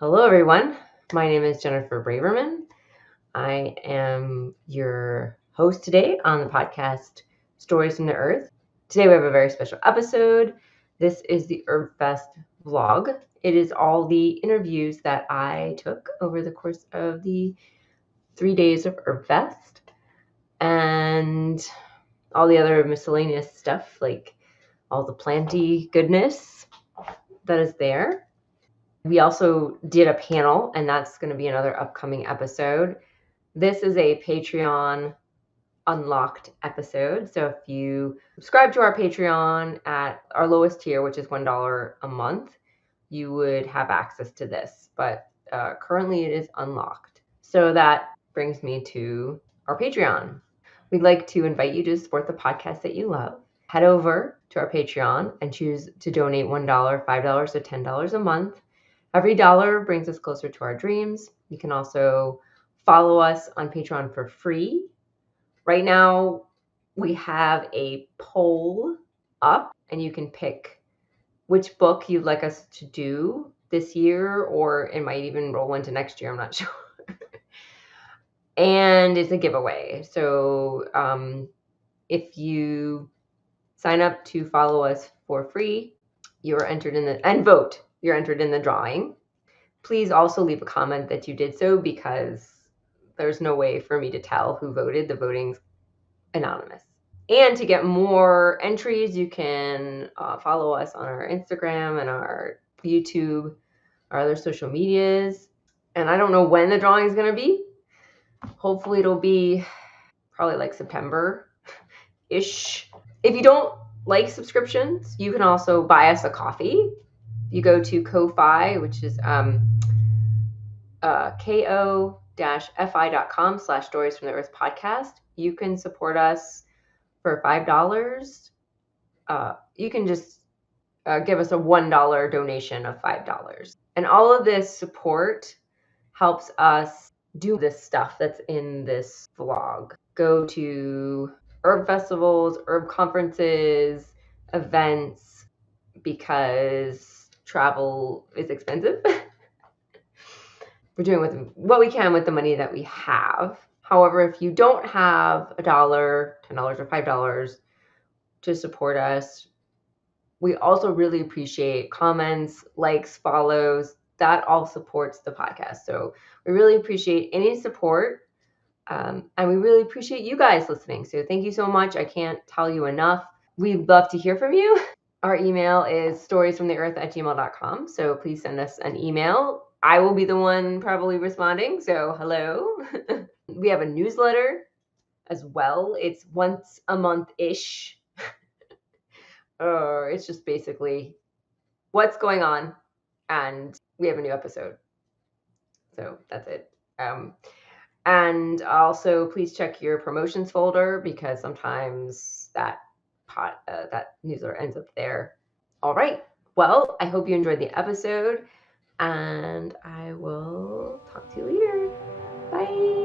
Hello, everyone. My name is Jennifer Braverman. I am your host today on the podcast Stories from the Earth. Today we have a very special episode. This is the Herb Fest vlog. It is all the interviews that I took over the course of the 3 days of Herb Fest and all the other miscellaneous stuff, like all the planty goodness that is there. We also did a panel, and that's going to be another upcoming episode. This is a Patreon unlocked episode. So if you subscribe to our Patreon at our lowest tier, which is $1 a month, you would have access to this. But currently it is unlocked. So that brings me to our Patreon. We'd like to invite you to support the podcast that you love. Head over to our Patreon and choose to donate $1, $5, or $10 a month. Every dollar brings us closer to our dreams. You can also follow us on Patreon for free. Right now, we have a poll up, and you can pick which book you'd like us to do this year, or it might even roll into next year. I'm not sure. And it's a giveaway. So if you sign up to follow us for free, you're entered in and vote. You're entered in the drawing. Please also leave a comment that you did so, because there's no way for me to tell who voted. The voting's anonymous. And to get more entries, you can follow us on our Instagram and our YouTube, our other social medias. And I don't know when the drawing is going to be. Hopefully it'll be probably like September-ish. If you don't like subscriptions, you can also buy us a coffee. You go to Ko-Fi, which is ko-fi.com/stories from the earth podcast. You can support us for $5. You can just give us a $1 donation of $5. And all of this support helps us do this stuff that's in this vlog. Go to herb festivals, herb conferences, events, because travel is expensive. We're doing what we can with the money that we have. However, if you don't have $1, $10, or $5 to support us, we also really appreciate comments, likes, follows. That all supports the podcast. So we really appreciate any support. And we really appreciate you guys listening. So thank you so much. I can't tell you enough. We'd love to hear from you. Our email is storiesfromtheearth@gmail.com. So please send us an email. I will be the one probably responding. So hello. We have a newsletter as well. It's once a month-ish. It's just basically what's going on, and we have a new episode. So that's it. And also please check your promotions folder, because sometimes that newsletter ends up there. All right. Well, I hope you enjoyed the episode, and I will talk to you later. Bye.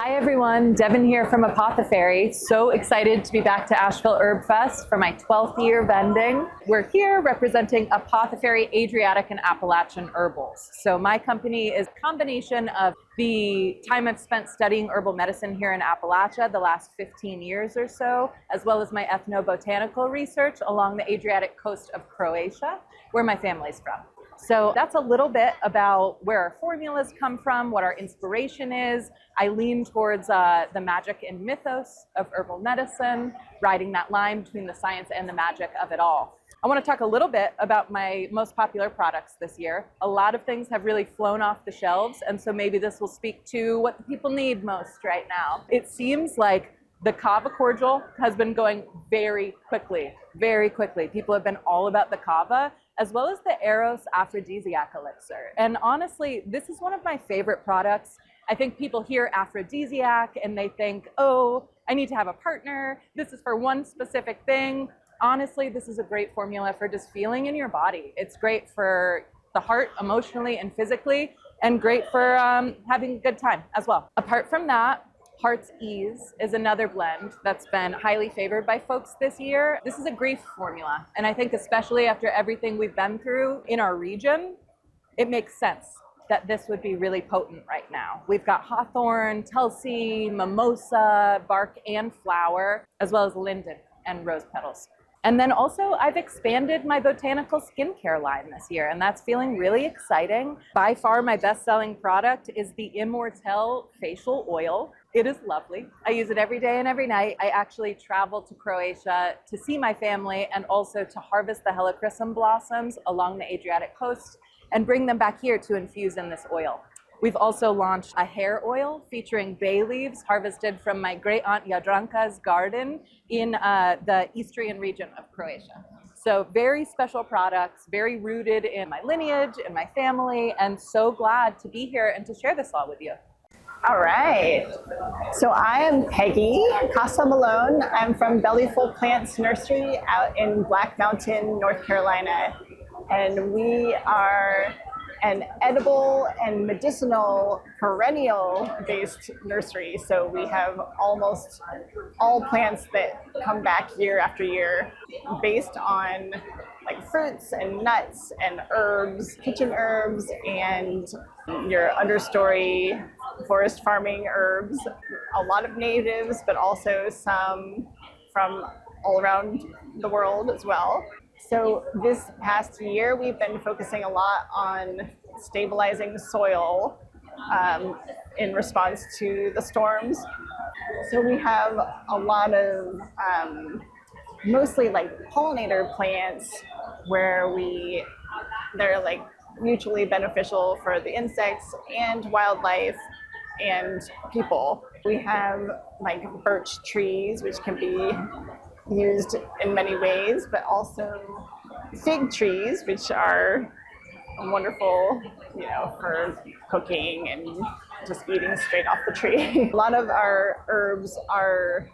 Hi everyone, Devin here from Apothefaerie. So excited to be back to Asheville Herb Fest for my 12th year vending. We're here representing Apothefaerie, Adriatic, and Appalachian Herbals. So my company is a combination of the time I've spent studying herbal medicine here in Appalachia, the last 15 years or so, as well as my ethnobotanical research along the Adriatic coast of Croatia, where my family's from. So that's a little bit about where our formulas come from, what our inspiration is. I lean towards the magic and mythos of herbal medicine, riding that line between the science and the magic of it all. I want to talk a little bit about my most popular products this year. A lot of things have really flown off the shelves, and so maybe this will speak to what the people need most right now. It seems like the kava cordial has been going very quickly, very quickly. People have been all about the kava, as well as the Eros aphrodisiac elixir. And honestly, this is one of my favorite products. I think people hear aphrodisiac and they think, oh, I need to have a partner. This is for one specific thing. honestly, this is a great formula for just feeling in your body. It's great for the heart emotionally and physically, and great for having a good time as well. Apart from that, Heart's Ease is another blend that's been highly favored by folks this year. This is a grief formula, and I think especially after everything we've been through in our region, it makes sense that this would be really potent right now. We've got hawthorn, tulsi, mimosa, bark and flower, as well as linden and rose petals. And then also I've expanded my botanical skincare line this year, and that's feeling really exciting. By far my best-selling product is the Immortal facial oil. It is lovely. I use it every day and every night. I actually travel to Croatia to see my family and also to harvest the helichrysum blossoms along the Adriatic coast and bring them back here to infuse in this oil. We've also launched a hair oil featuring bay leaves harvested from my great aunt Jadranka's garden in the Istrian region of Croatia. So very special products, very rooted in my lineage, in my family, and so glad to be here and to share this all with you. All right. So I am Peggy Casa Malone. I'm from Bellyful Plants Nursery out in Black Mountain, North Carolina. And we are an edible and medicinal perennial-based nursery. So we have almost all plants that come back year after year based on like fruits and nuts and herbs, kitchen herbs, and your understory forest farming herbs. A lot of natives, but also some from all around the world as well. So this past year, we've been focusing a lot on stabilizing soil in response to the storms. So we have a lot of mostly like pollinator plants where they're like mutually beneficial for the insects and wildlife and people. We have like birch trees, which can be used in many ways, but also fig trees, which are wonderful, for cooking and just eating straight off the tree. A lot of our herbs are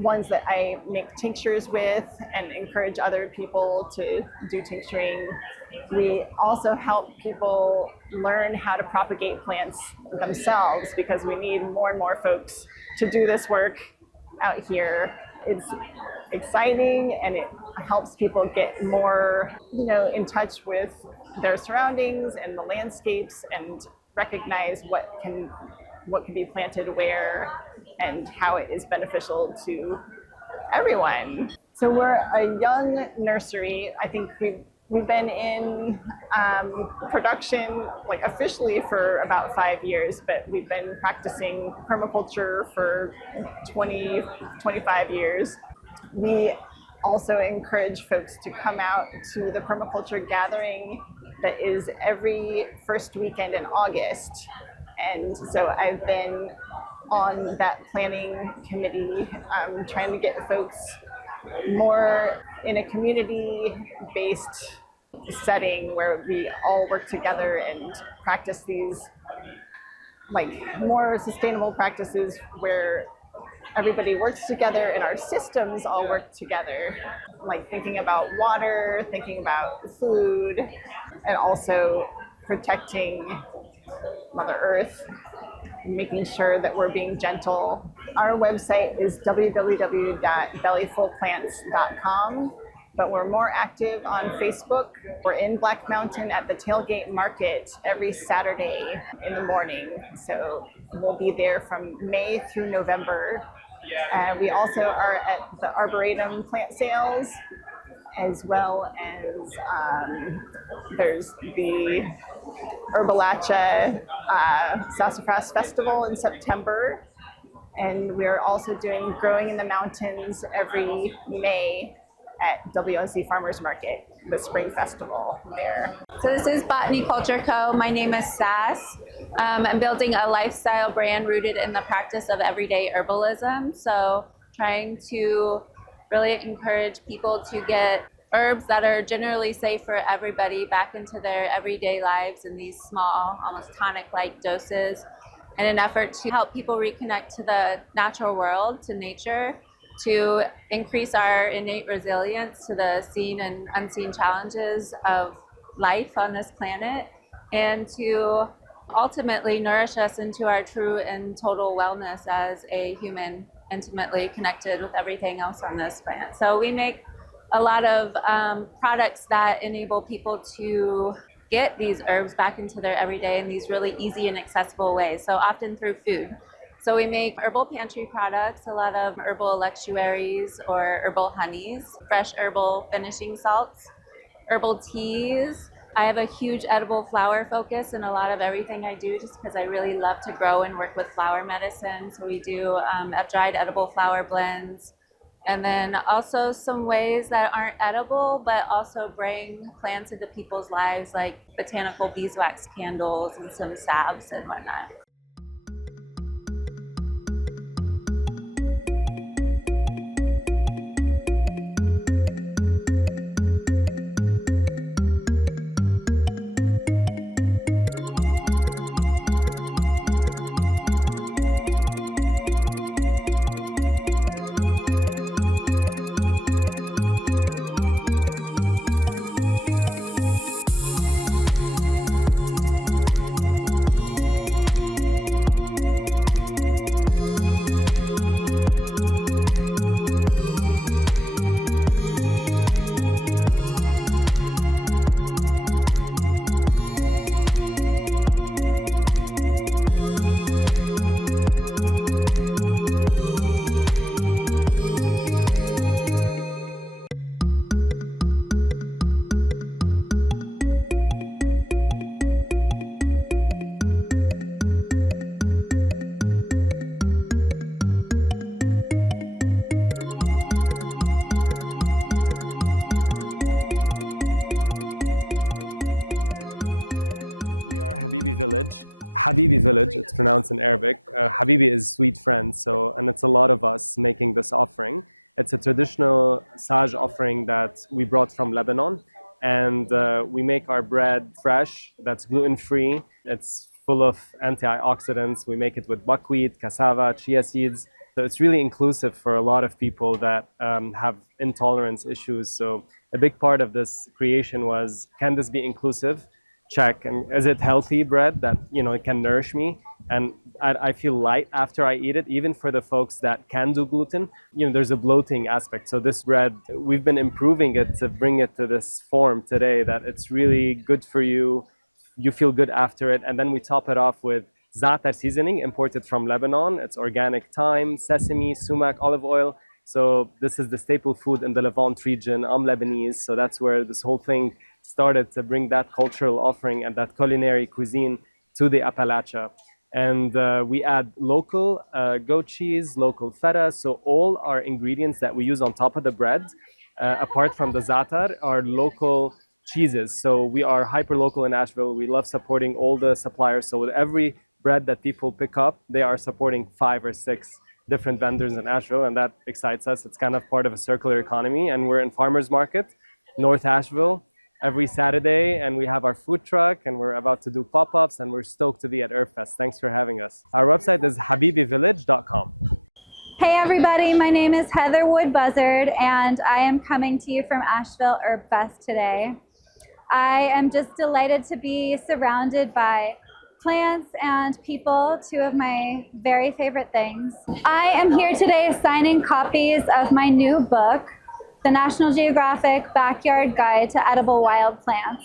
ones that I make tinctures with and encourage other people to do tincturing. We also help people learn how to propagate plants themselves because we need more and more folks to do this work out here. It's exciting and it helps people get more, in touch with their surroundings and the landscapes and recognize what can be planted where and how it is beneficial to everyone. So we're a young nursery. I think we've been in production like officially for about 5 years, but we've been practicing permaculture for 25 years. We also encourage folks to come out to the permaculture gathering that is every first weekend in August. And so I've been on that planning committee, trying to get folks more in a community-based setting where we all work together and practice these like more sustainable practices where everybody works together and our systems all work together, like thinking about water, thinking about food, and also protecting Mother Earth, making sure that we're being gentle. Our website is www.bellyfullplants.com, but we're more active on Facebook. We're in Black Mountain at the Tailgate Market every Saturday in the morning. So we'll be there from May through November. We also are at the Arboretum plant sales, as well as there's the Herbalacha Sassafras Festival in September. And we're also doing Growing in the Mountains every May at WNC Farmers Market, the spring festival there. So this is Botany Culture Co. My name is Sass. I'm building a lifestyle brand rooted in the practice of everyday herbalism. So trying to really encourage people to get herbs that are generally safe for everybody back into their everyday lives in these small, almost tonic-like doses, in an effort to help people reconnect to the natural world, to nature, to increase our innate resilience to the seen and unseen challenges of life on this planet, and to ultimately nourish us into our true and total wellness as a human, intimately connected with everything else on this planet. So we make a lot of products that enable people to get these herbs back into their everyday in these really easy and accessible ways, so often through food. So we make herbal pantry products, a lot of herbal electuaries or herbal honeys, fresh herbal finishing salts, herbal teas. I have a huge edible flower focus in a lot of everything I do, just because I really love to grow and work with flower medicine. So we do dried edible flower blends, and then also some ways that aren't edible but also bring plants into people's lives, like botanical beeswax candles and some salves and whatnot. Habibi Village. Habibi Village, it's pronounced in Arabic. Habibi is sweet friend, and it's a lot of us making this offering. It's a traditional sage offering that we brought from Lebanon, and we make our bread fresh, that's gluten-free. It's full of antioxidants. We make it with buckwheat, cassava, chia seeds. So it's really inclusive for a lot of people that have intolerance issues. So a big part of this creation was, can this be inclusive? Check. And is it healthy bread that, it can nourish me? And I feel light after I eat it, even for the folks that can do gluten. There's a bloating aspect. So this bread, we've been improving it to bring it to this form today that it's really good for you. You feel good after it. And then we top it off with za'atar seasoning imported from Lebanon. It's organic thyme, sesame, sumac, olive oil. So this is the staple food in the Levant region. I'm Lebanese, so that's where this whole thing started, to bring that cultural offering and that culinary cuisine to the Appalachia. And we add local goat cheese, local feta. So all our ingredients that we use on top of the bread, apart from the za'atar, are local cheeses. So we are hyper local in Asheville. We love supporting all the suppliers. So with every bread that people pick up, they are supporting 5 or 6 different vendors in Asheville, and that excites us. It's kind of part of a circular economy. And we're in Farmers Market, North Asheville, every Saturday, and we have our food truck, and we're about to do pop-ups, and we're stoked to be at Herb Fest. Thanks for having us. Our website is habibivillage.com. Hey everybody, my name is Heather Wood-Buzzard, and I am coming to you from Asheville Herb Fest today. I am just delighted to be surrounded by plants and people, 2 of my very favorite things. I am here today signing copies of my new book, The National Geographic Backyard Guide to Edible Wild Plants.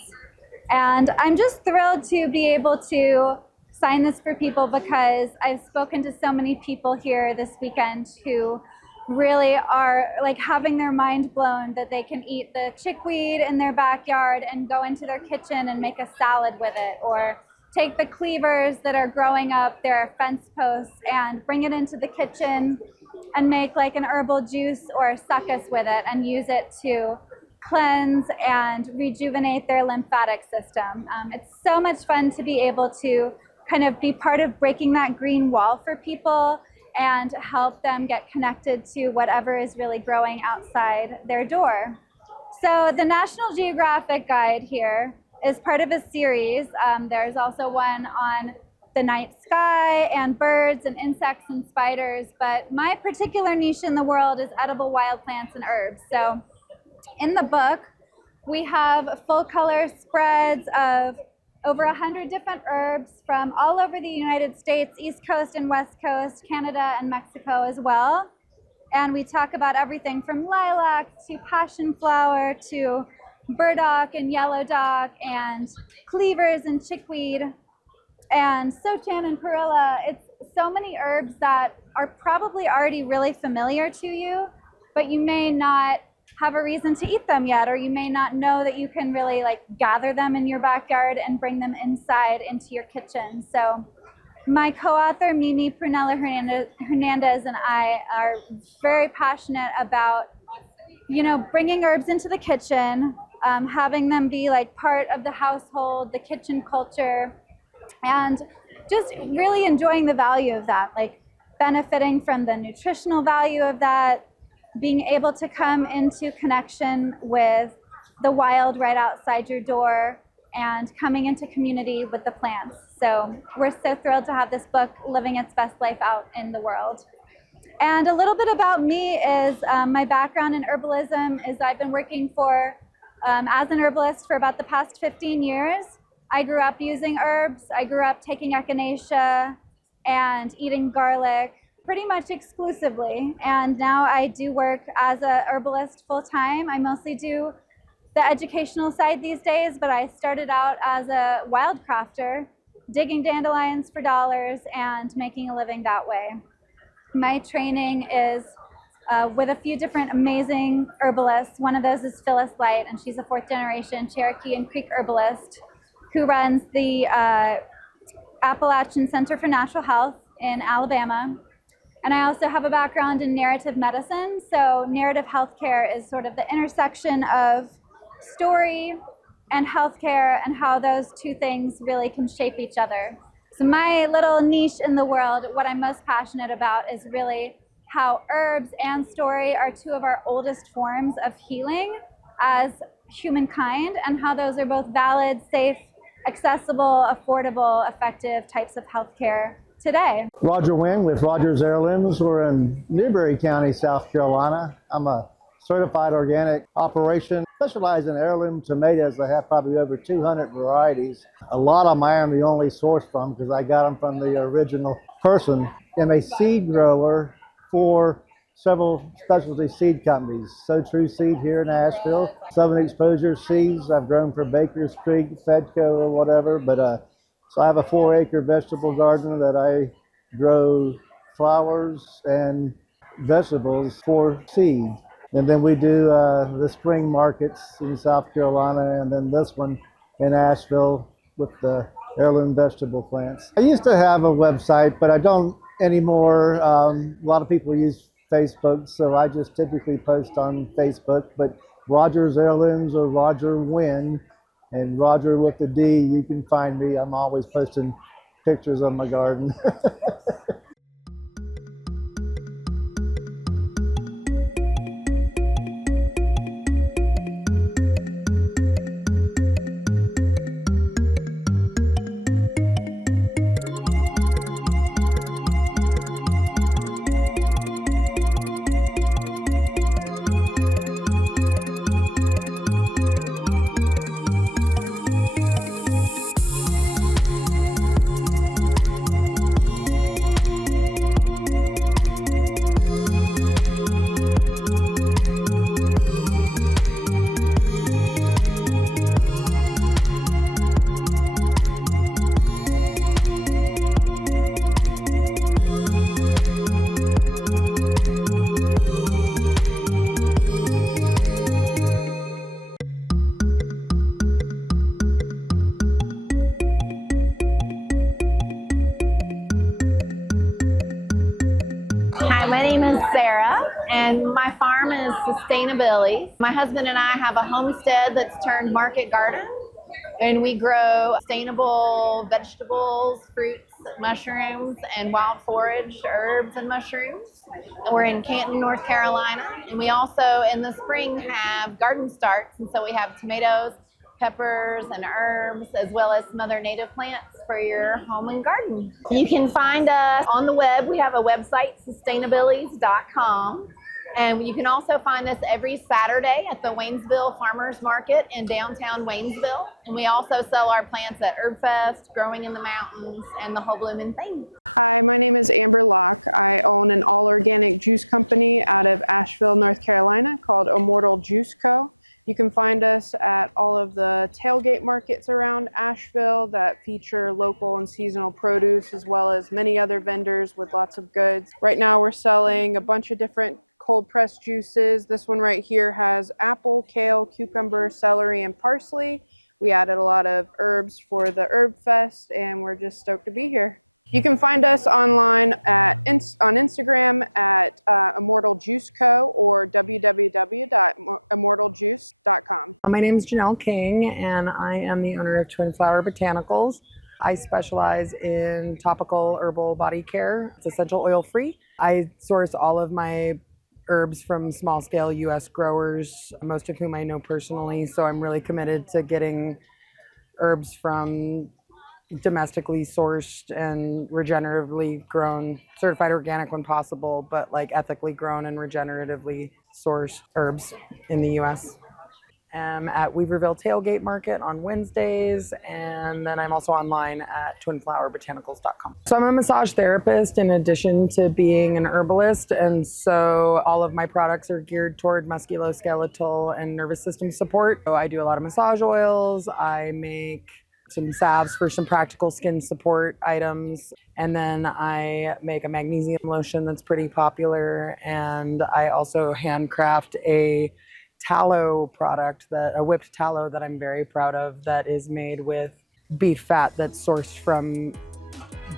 And I'm just thrilled to be able to sign this for people, because I've spoken to so many people here this weekend who really are like having their mind blown that they can eat the chickweed in their backyard and go into their kitchen and make a salad with it, or take the cleavers that are growing up their fence posts and bring it into the kitchen and make like an herbal juice or suckus with it and use it to cleanse and rejuvenate their lymphatic system. It's so much fun to be able to kind of be part of breaking that green wall for people and help them get connected to whatever is really growing outside their door. So the National Geographic Guide here is part of a series. There's also one on the night sky and birds and insects and spiders. But my particular niche in the world is edible wild plants and herbs. So in the book, we have full color spreads of over 100 different herbs from all over the United States, East Coast and West Coast, Canada and Mexico as well. And we talk about everything from lilac to passion flower to burdock and yellow dock and cleavers and chickweed and sochan and perilla. It's so many herbs that are probably already really familiar to you, but you may not have a reason to eat them yet, or you may not know that you can really like gather them in your backyard and bring them inside into your kitchen. So my co-author Mimi Prunella Hernandez and I are very passionate about, you know, bringing herbs into the kitchen, having them be like part of the household, the kitchen culture, and just really enjoying the value of that, like benefiting from the nutritional value of that, being able to come into connection with the wild right outside your door and coming into community with the plants. So we're so thrilled to have this book living its best life out in the world. And a little bit about me is my background in herbalism is I've been working as an herbalist for about the past 15 years. I grew up using herbs. I grew up taking echinacea and eating garlic pretty much exclusively. And now I do work as a herbalist full time. I mostly do the educational side these days, but I started out as a wild crafter, digging dandelions for dollars and making a living that way. My training is with a few different amazing herbalists. One of those is Phyllis Light, and she's a 4th generation Cherokee and Creek herbalist who runs the Appalachian Center for Natural Health in Alabama. And I also have a background in narrative medicine. So narrative healthcare is sort of the intersection of story and healthcare and how those two things really can shape each other. So my little niche in the world, what I'm most passionate about is really how herbs and story are two of our oldest forms of healing as humankind, and how those are both valid, safe, accessible, affordable, effective types of healthcare today. Roger Wynn with Rogers Heirlooms. We're in Newberry County, South Carolina. I'm a certified organic operation, specialize in heirloom tomatoes. I have probably over 200 varieties. A lot of them I am the only source from because I got them from the original person. I'm a seed grower for several specialty seed companies. So True Seed here in Asheville, Southern Exposure Seeds I've grown for Baker's Creek, Fedco or whatever, but so I have a 4-acre vegetable garden that I grow flowers and vegetables for seed. And then we do the spring markets in South Carolina, and then this one in Asheville with the heirloom vegetable plants. I used to have a website, but I don't anymore. A lot of people use Facebook, so I just typically post on Facebook. But Rogers Heirlooms or Roger Wynn, and Roger with a D, you can find me. I'm always posting pictures of my garden. Hi, my name is Sara, and my farm is Sustainabillies. My husband and I have a homestead that's turned market garden, and we grow sustainable vegetables, fruits, mushrooms, and wild forage herbs and mushrooms. And we're in Canton, North Carolina, and we also in the spring have garden starts, and so we have tomatoes, peppers and herbs, as well as some other native plants for your home and garden. You can find us on the web. We have a website, Sustainabillities.com. And you can also find us every Saturday at the Waynesville Farmers Market in downtown Waynesville. And we also sell our plants at Herb Fest, Growing in the Mountains, and the whole blooming thing. Hi, my name is Amber Locke. I own an all-organic juice company out of Asheville, North Carolina called Immortal Juice Co. You can find us at all of the tailgate markets around Asheville that feature local and seasonal produce, as well as many other vendors with lots of goods. Right now we're selling a bunch of different cold pressed juices. This one right here has apple, kale, cucumber, celery, and parsley. We added a lot of herbs for the Herb Fest, and we're just stoked to be here. You can find us online on Instagram at Immortal Juice Co. or www.immortaljuice.com. My name is Janelle King, and I am the owner of Twinflower Botanicals. I specialize in topical herbal body care. It's essential oil free. I source all of my herbs from small scale US growers, most of whom I know personally. So I'm really committed to getting herbs from domestically sourced and regeneratively grown, certified organic when possible, but like ethically grown and regeneratively sourced herbs in the US. I'm at Weaverville Tailgate Market on Wednesdays, and then I'm also online at twinflowerbotanicals.com. So I'm a massage therapist in addition to being an herbalist, and so all of my products are geared toward musculoskeletal and nervous system support. So I do a lot of massage oils, I make some salves for some practical skin support items, and then I make a magnesium lotion that's pretty popular, and I also handcraft a tallow product, a whipped tallow that I'm very proud of, that is made with beef fat that's sourced from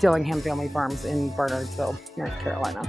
Dillingham Family Farms in Bernardsville, North Carolina.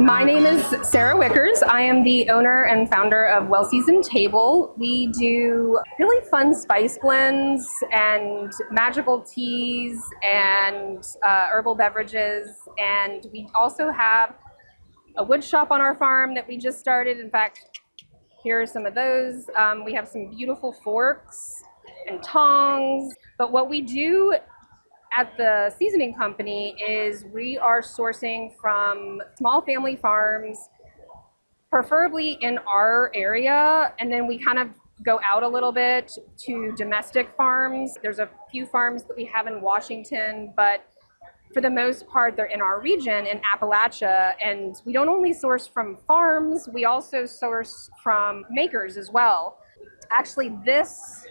My name is Sara Wickers. I am the owner and founder of Well Seasoned Table. We do really fun spice blends and magical teas and herbal beverages. And we also have a wood shop on our farm that we just started. In fact, here are some of those. We have some beautiful forks and tongs. But what we do at the seasoning company is we are sourcing from small family farms, preferably in our area, and then we kind of go out a little bit to domestic farms. There's a few farms that we have in Washington, but for the most part, they're in our region in Appalachia. And we don't only source from farms, we also source from makers as well. Actually, this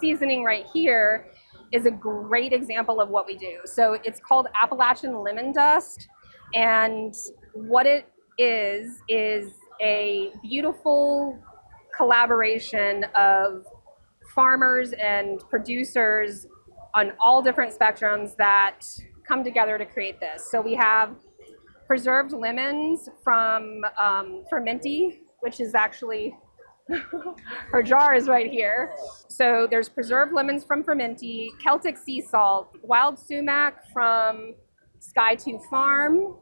seasoning right here is a great example of what we do. So it's called Appalachian Lemon Dust, and what it is a beautiful collaboration of farmers and producers on all different spectrums that come together to create this. So we have preserved lemons from Fermenty, which is actually her jar is right here. So there's preserved lemons from Fermenty, Celtic sea salt, wild sumac from Sky 2 Farm.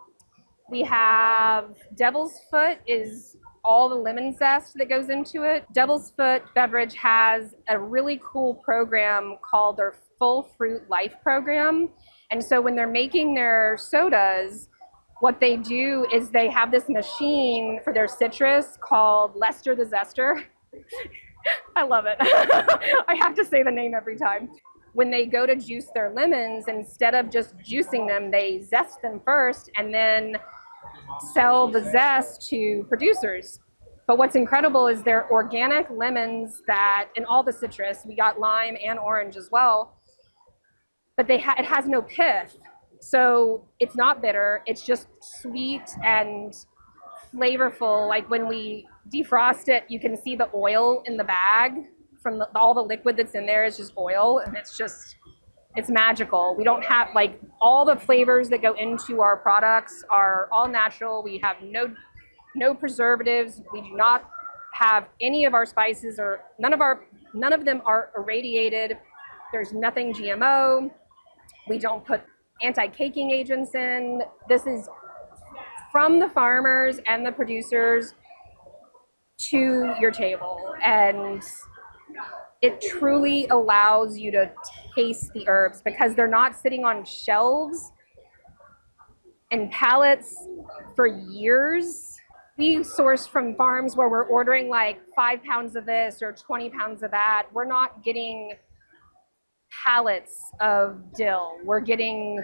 We have Devil's Foot is all the lemon zest that goes into it. Devil's Foot beverage has a really cool program called their Full Fruit Life program. And so when they're making their sodas, what they do is they have this machine for their citrus called Lester the Zester. I love it. I have to say the name every time. When they go to juice their lemons, instead of just juicing them, they zest them first and then sell the zest to producers. But what's incredible is they're organic lemons that, and all the citrus, we got lime and orange as well, but it has no pith. So it's not bitter, it's just sweet and flavorful. Like when we defrost it, you can see the oil in the bag from all the liquid that's in there is just oil, and it's magical. We don't have, like, all the flavors that go into our products are all natural. We have no preservatives. We do not have any of our spices, or none of them are irradiated. There's nothing GMO. We don't put anti-caking agents in. This is from the farmers and the producers to your table, and it truly allows you to taste the herbs because they're not sitting on shelves and pallets for years. We source from farms where we're ordering like 5 pounds of this or 20 pounds of that. We're not getting pallets of dill. We're getting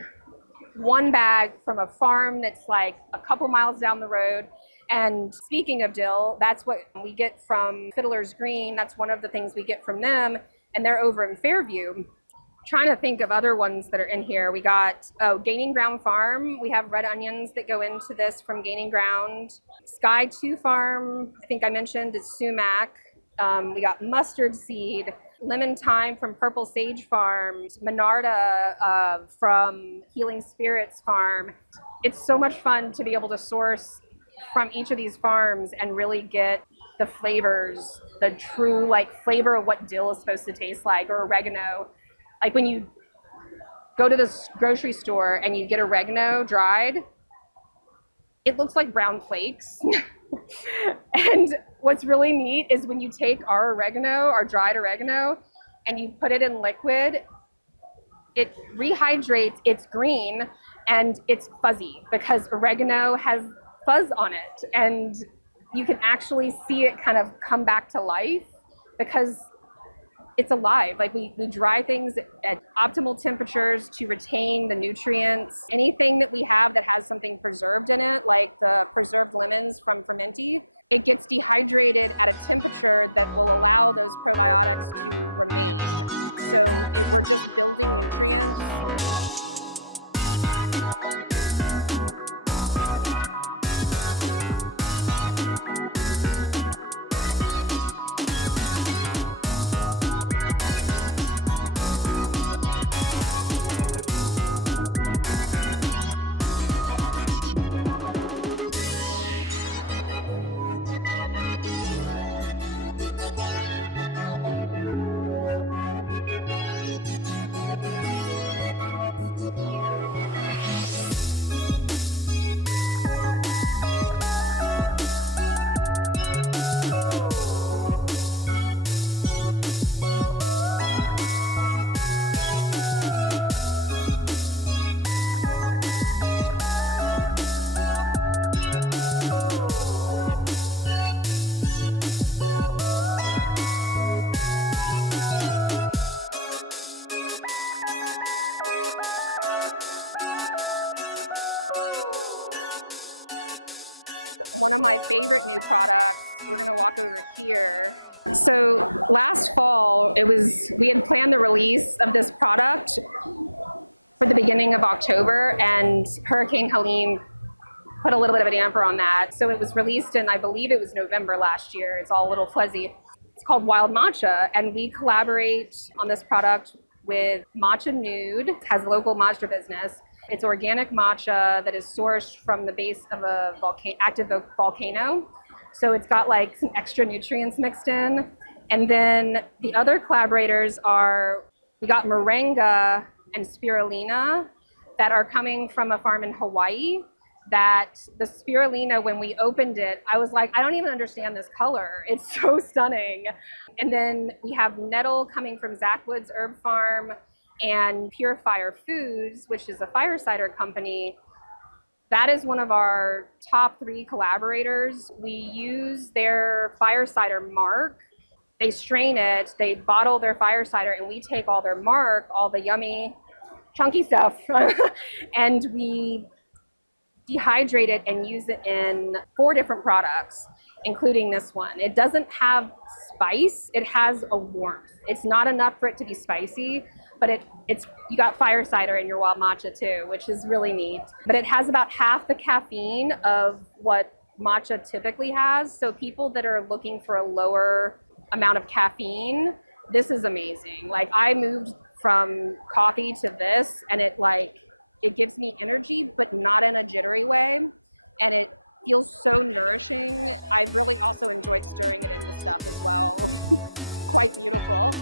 one bag from a farm that's like a couple miles down the road. And speaking of dill, that's what we get from Fiddler's Green. That's one of the things we get from them, and they're over in Fairview. Trying to think of other ones that are in here. We got Gaining Ground Farm. We have red onions that go into this from Gaining Ground. Sky 2 Farm, I think I mentioned, is sumac. We got mustard seed. Lemon Thyme from Purple Sage Farms. Monarda from Healing Spirits Farm. It's so much fun to be able to source from each of these farms and really get the flavors, the true like flavor of what dill is supposed to taste like, or oregano. Like when you go to this grocery store and you get oregano dried, it looks like brown flakes. And what's really neat is when you take our oregano, our dried oregano, and you put it in liquid, it rehydrates, it's green, and it's fuzzy because oregano has fuzz on it, and you can actually see it kind of come back to life because it's alive. Like we dry things at optimal temperatures to retain the nutrients. Anything that we have that has something preserved in it, like the preserved lemons from Fermenti, it gets dehydrated at a temperature that will allow those probiotics to remain. So we're just building nutrients. One of my favorite new products, we're gonna walk over here. So last fall, we had planned the release of this product for the beginning of October, and Hurricane Helene put a little bit of a damper on that. So it was released in, I believe it was November last year. It's all a little fuzzy. It's called Wild Matcha, and we collaborate on this product with Matcha Nude. It has a local matcha business. It's organic matcha that is sourced from the base of a active volcano. So it's got like some extra nutrients mixed in. And then the other collaborators we got moringa and spirulina that are coming from a farm in Hawaii. That the spirulina, when we opened it, I was like, I don't even understand this color. It's so stunning. And then we have nettle coming from Zach Wood's Herb Farm, and Purifier Foods, which is a fire cider company. That is one of our top 3 collaborators. We use their fire cider mark. They strain it, they bottle their fire cider, and we take all their mark, all the yummy, chunky stuff, and we dehydrate it and use it in 4 different products, including this one. It doesn't have spice, it has a warmth. It's not enough for it to be spicy, but it's you got fire cider in your wild matcha too, which is really neat. But it has about half the caffeine of what matcha typically has. So people that are looking for a lower amount of caffeine, this is amazing. Like, I moved from coffee to this, and it gives me energy, but not in a jittery way. And it feels so nourishing. I really also enjoyed stirring it into stuff as well. Quite beautiful.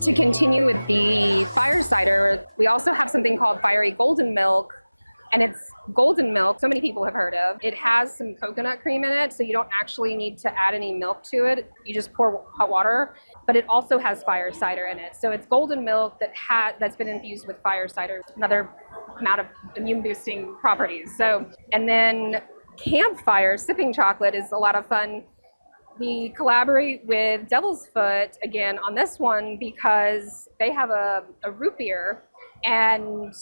To continue with the fire cider, we also have something called fiery golden milk, and it's golden milk, so many people have heard of. It has some coconut cream in it, so you don't actually need to add any milk to it. You just pour hot water, but it also has fire cider in it. So it's golden milk that's been infused with fire cider, another amount of immune boosting properties. So, and then campfire sipping chocolate is a lot of fun. We collaborate with Devil's Foot again on this one because they have a root beer, and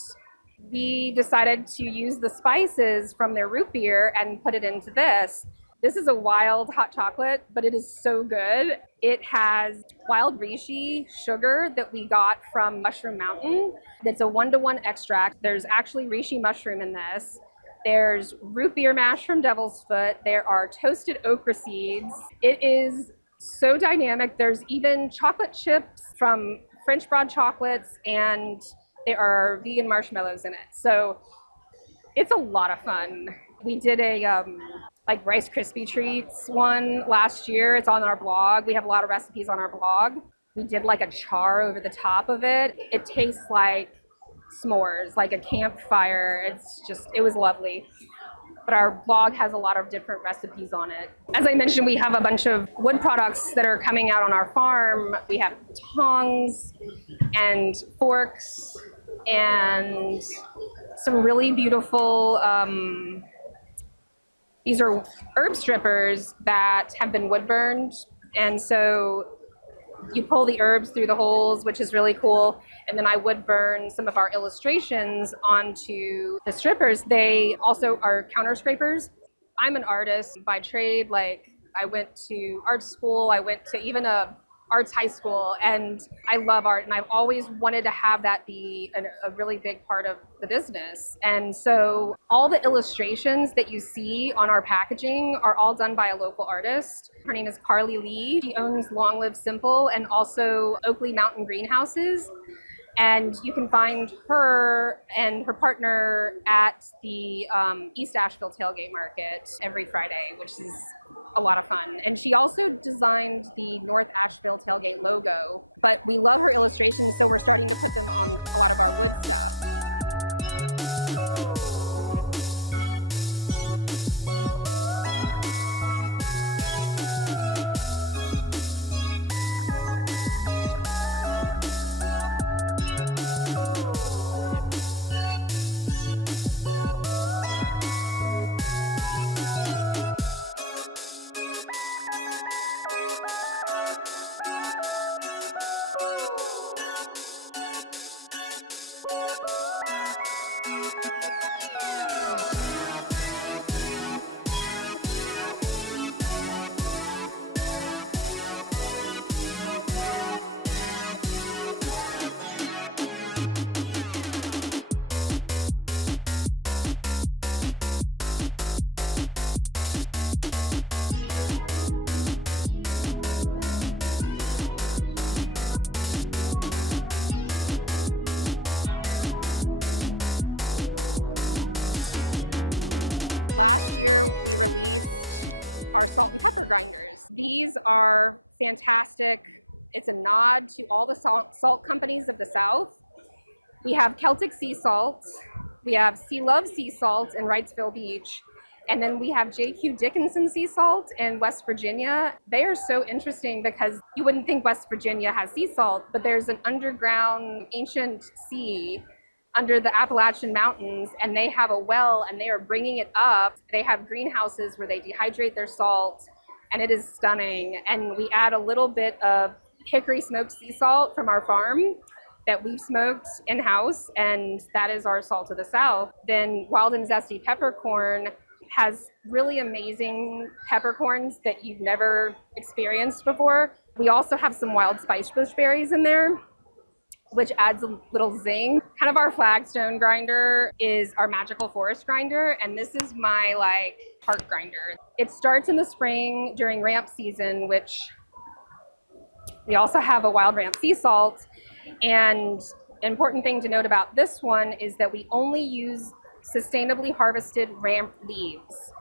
we decided to use the spices from their root beer and put it into this. This is a wild hot chocolate, but it is so good. It has wild reishi sugar that we got from Mushroom Mountain. It's a 1-to-1 extract. There's actually reishi mushroom in this. There's root beer mash from Devil's Foot. There are toasted okra seeds. It is so dynamic. There's even chocolate chips from French broad chocolates, and there are vegan marshmallows in it. So it's a lot of fun. We did a like Rice Krispie treats one last year. It's on our blog. We have a lot of recipes on our blog. We did like a char over the top of it. It tastes like s'mores, like a campfire. It was lovely. But our blog has a lot of different recipes on it. As I mentioned, we have a bunch of wood products that are coming out on our farm. We have tongs and forks and some really beautiful, these are herb strippers that have been wood burned. And so you pull the herbs through the holes, which is really cool. And then I would burn some of our illustrations onto the strippers. They also are counter scrapers. I'm an artist by trade. Like, I went to art school. I went to even a arts high school, and I love art, and I've always wanted to have that be a really big part of the business. And so all the illustrations that you see on our packaging are all done by a local artist. Her name is Carly Lee. She owns Long Live Simple and also Oakley Mountain Greenhouses. And you can find her and her partner at the East Asheville Tailgate Market every Friday, which is a lot of fun. And she also designed the North Asheville Tailgate logo. But we love her illustrations, so we're starting to put them on a lot of our wood stuff. Last year, we released our salt and pepper grinders. These are fantastic. It's a nod to all the salt companies of the South. We have Celtic sea salt, we have Sea Love sea salt in Wrightsville Beach, and then we have J.Q. Dickinson sea salt in West Virginia. They are so interesting because you wouldn't think West Virginia has sea salt, but there's an underground ancient sea under the Appalachian Mountains, and they have a well and they are bringing it up. They have greenhouses where they dehydrate their salt, and it is stunning. And we add a little bit of hickory smoked sea salt from our farm that we've smoked in-house, and that is our salt of the South. Then Wild and Zesty Peppercorn has really amazing peppercorns that you've never experienced before. We also have some wild spice bush berries in there, which adds a little zing. Kind of our flagstone grinder is our magical forest grinder, and this is my heart grinder. It starts in the spring during ramp season, which we also have a wild ramp sea salt. And an important thing to note about this one is that we only use sustainably harvested ramp leaves.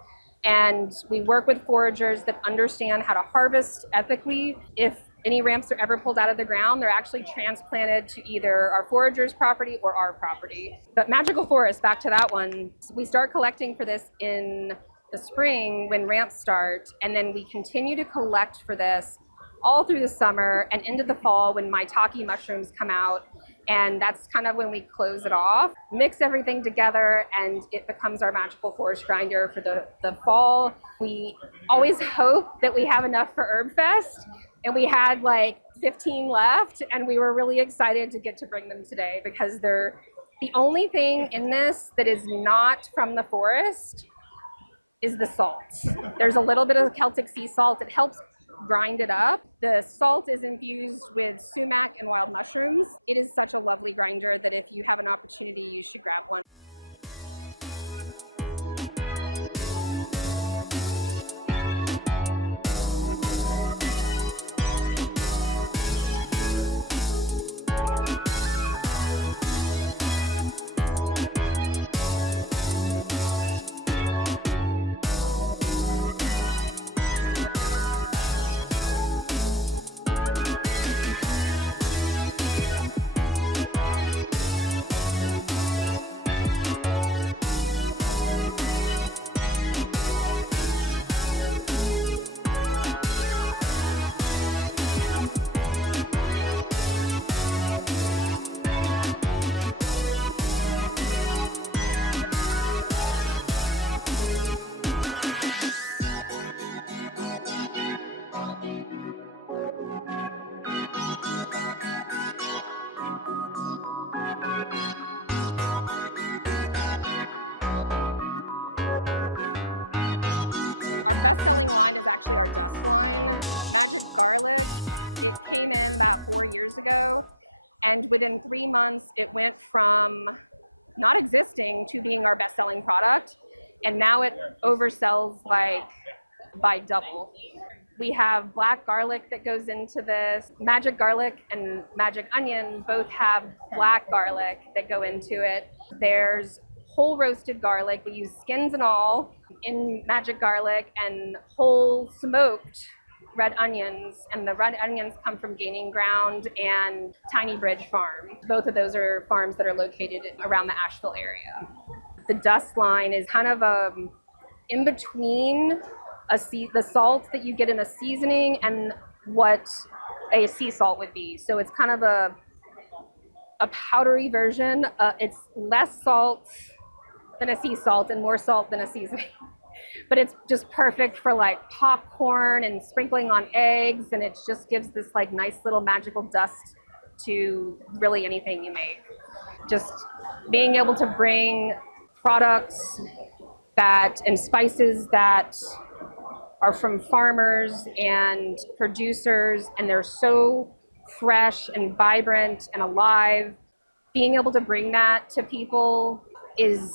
And we work with foragers that understand how to harvest ethically. If any ramps are ever pulled out of the ground, they're actually transplanted to either our foragers' property or our property. But magical forest, back to that one, we start collecting for this in the spring when ramps start, and then we continue to collect for this all through the summer and into the fall when maitake mushrooms come out, and that's kind of when we close it off. Mix everything together and it becomes our magical forest grinder for the fall. We always hope that we have enough for Herb Fest, and we had 15 left, and we were really excited to get to bring them today because they're the only thing in this that is not from the forest is the salt. There's a little bit of Celtic sea salt. It helps grind it up. The salt is infused with sumac and wild mushrooms. It is such a lovely grinder that if you have an opportunity, you should grab one. Our best-selling line is actually our dust line, Magic Garlic. It came in about 4 years ago, and within 3 months, it went from not existing to being our best-selling product, and now it oversells by double. We have black garlic that goes into this. Magic Garlic and Magic Onion both have black garlic that go into it. There's whole roasted garlic. We use skins and all in Magic Garlic, and whole smoked red onions, and the red onions come from Gaining Ground and Tiny Bridge Farm. Both of those are farms that are located around the Asheville area. The dust line is kind of in between the salt that you get in a seasoning and what a sea salt would be. So it's kind of a powdery version. It's less salt than a sea salt and more salt than a seasoning. But it's just perfect for popcorn and sprinkling on eggs, and it just gives this nice little magical dust to really anything you make. Just being able to bring products and spices that are from farmers and producers, and they're so fresh and vibrant and alive. Being able to bring that to people is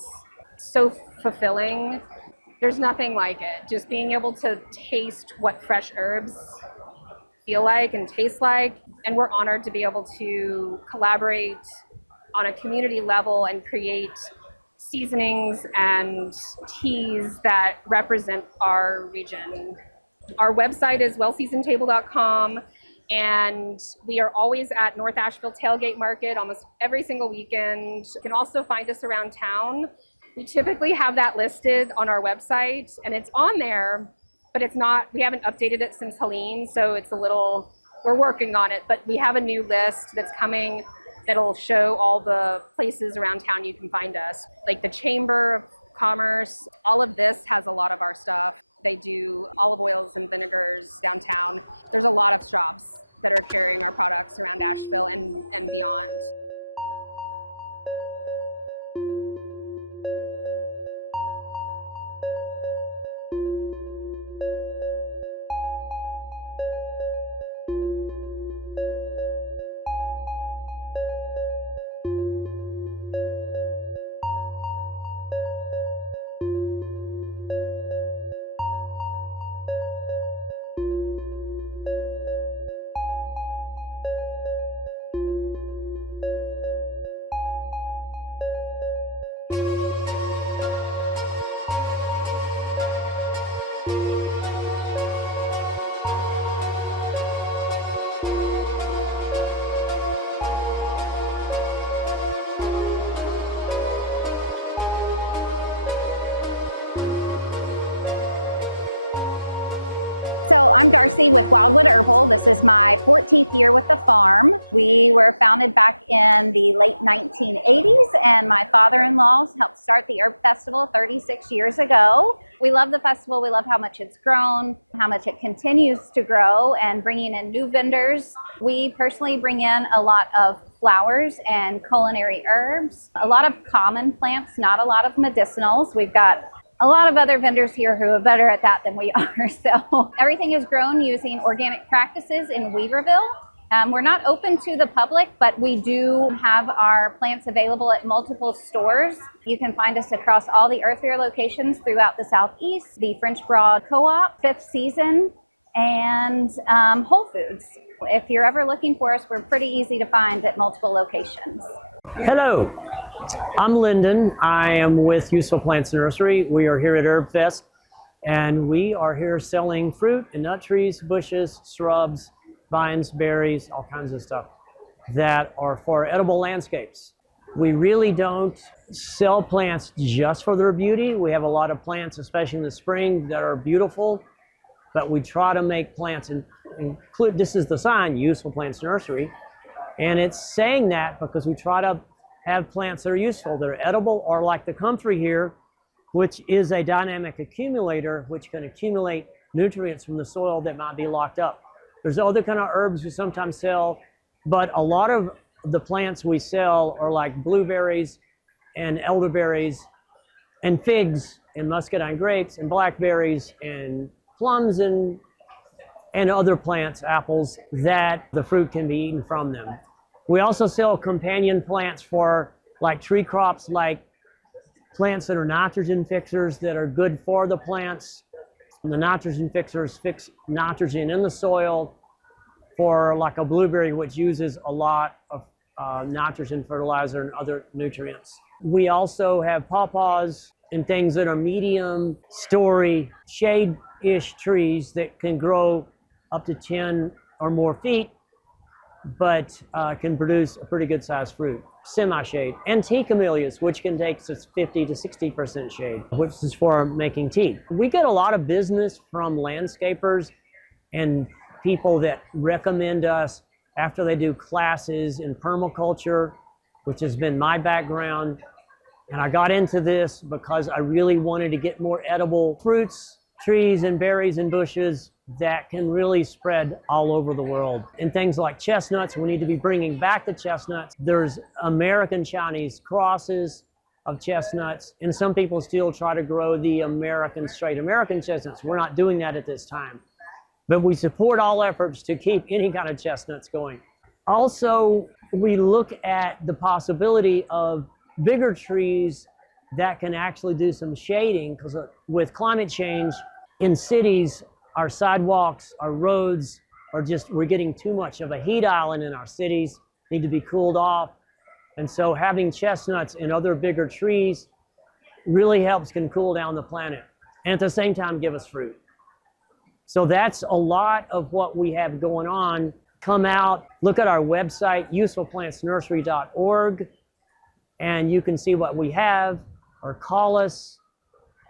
so fulfilling. There's nothing like it. Just being able to taste what fresh herbs feel like and taste like. And we're honored to be able to collaborate on a community level and create seasonings and teas that represent our region. Our website is wellseasonedtable.com, and we are always at North Asheville Tailgate Market almost every single weekend. You can also find us around town. We typically have that listed on our website, and it's on there, but it's not, we haven't updated it since Helene, so it's a little, we're working on it, but we have a new list that's coming that'll show all the places around town you can find us. Like the Chamber of Commerce, all of this has a lot of our stuff. They do olive oils and vinegars downtown. There's a lot of shops that are carrying our products around Asheville and beyond. So I'm Darcy with Wildwood Herbal. This is my 14th year with the farm. We were founded back in the late 1980s, and my father-in-law helped start the Herb Festival 36 years ago. We love the festival. We love how much it's grown, how much it continues to grow, and bringing in new vendors. We personally bring in a lot of flowers and culinary herbs, a lot of common plants, not a lot of medicinals. We've got a lot of other vendors here who are better at that than we are. So everything is grown using organic practices in Weaverville. We're not open to the public, but we do have our plants available at multiple stores. You can find us across all the Earth Fair locations throughout the Southeast, the French Broad Co-op, Fifth Season, and Whole Foods. If you're ever looking for us, we're pretty easy to find at multiple locations. Hello, I'm Lyndon. I am with Youthful Plants Nursery. We are here at Herb Fest, and we are here selling fruit and nut trees, bushes, shrubs, vines, berries, all kinds of stuff that are for edible landscapes. We really don't sell plants just for their beauty. We have a lot of plants, especially in the spring, that are beautiful, but we try to make plants include, this is the sign, Youthful Plants Nursery, and it's saying that because we try to have plants that are useful, that are edible, or like the comfrey here, which is a dynamic accumulator, which can accumulate nutrients from the soil that might be locked up. There's other kind of herbs we sometimes sell, but a lot of the plants we sell are like blueberries and elderberries and figs and muscadine grapes and blackberries and plums and other plants, apples, that the fruit can be eaten from them. We also sell companion plants for like tree crops, like plants that are nitrogen fixers that are good for the plants. And the nitrogen fixers fix nitrogen in the soil for like a blueberry, which uses a lot of nitrogen fertilizer and other nutrients. We also have pawpaws and things that are medium story, shade-ish trees that can grow up to 10 or more feet, but can produce a pretty good sized fruit. Semi-shade. And tea camellias, which can take 50 to 60% shade, which is for making tea. We get a lot of business from landscapers and people that recommend us after they do classes in permaculture, which has been my background. And I got into this because I really wanted to get more edible fruits, trees, and berries and bushes that can really spread all over the world. And things like chestnuts, we need to be bringing back the chestnuts. There's American Chinese crosses of chestnuts, and some people still try to grow the straight American chestnuts. We're not doing that at this time. But we support all efforts to keep any kind of chestnuts going. Also, we look at the possibility of bigger trees that can actually do some shading, because with climate change in cities, our sidewalks, our roads are just, we're getting too much of a heat island in our cities, need to be cooled off. And so having chestnuts and other bigger trees really helps can cool down the planet and at the same time give us fruit. So that's a lot of what we have going on. Come out, look at our website, usefulplantsnursery.org, and you can see what we have, or call us,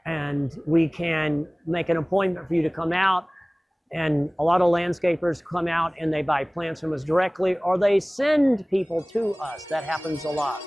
and we can make an appointment for you to come out. And a lot of landscapers come out and they buy plants from us directly, or they send people to us. That happens a lot.